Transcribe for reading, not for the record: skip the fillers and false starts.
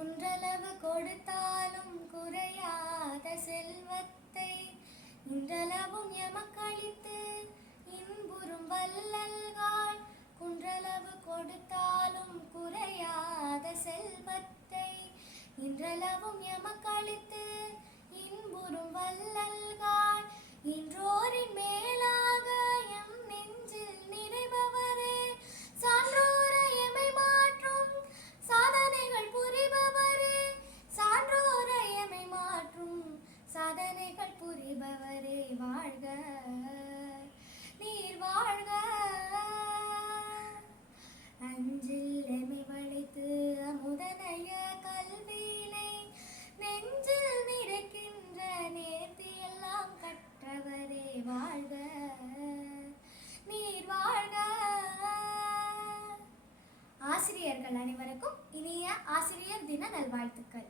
குன்றளவு கொடுத்தாலும் குறையாத செல்வத்தை இன்றளவும் எமக்களித்து இன்புறும் வள்ளல்காள். குன்றளவு கொடுத்தாலும் குறையாத செல்வத்தை இன்றளவும் எமக்களித்து இன்புறும் வள்ளல்காள். இன்றோரின் மேலாக எம் நெஞ்சில் நிறைபவரே, சான்றோர எமை மாற்றும் சாதனைகள் புரிபவரே, சான்றோர எமை மாற்றும் சாதனைகள் புரிபவரே, வாழ்க நீர் வாழ்க. அஞ்சில் எமை வளைத்து அமுதனைய கல்வியினை நெஞ்சில் நிறைக்கின்ற நேர்த்தியெல்லாம் கற்றவரே, வாழ்க நீர் வாழ்க. ஆசிரியர்கள் அனைவருக்கும் இனிய ஆசிரியர் தின நல்வாழ்த்துக்கள்.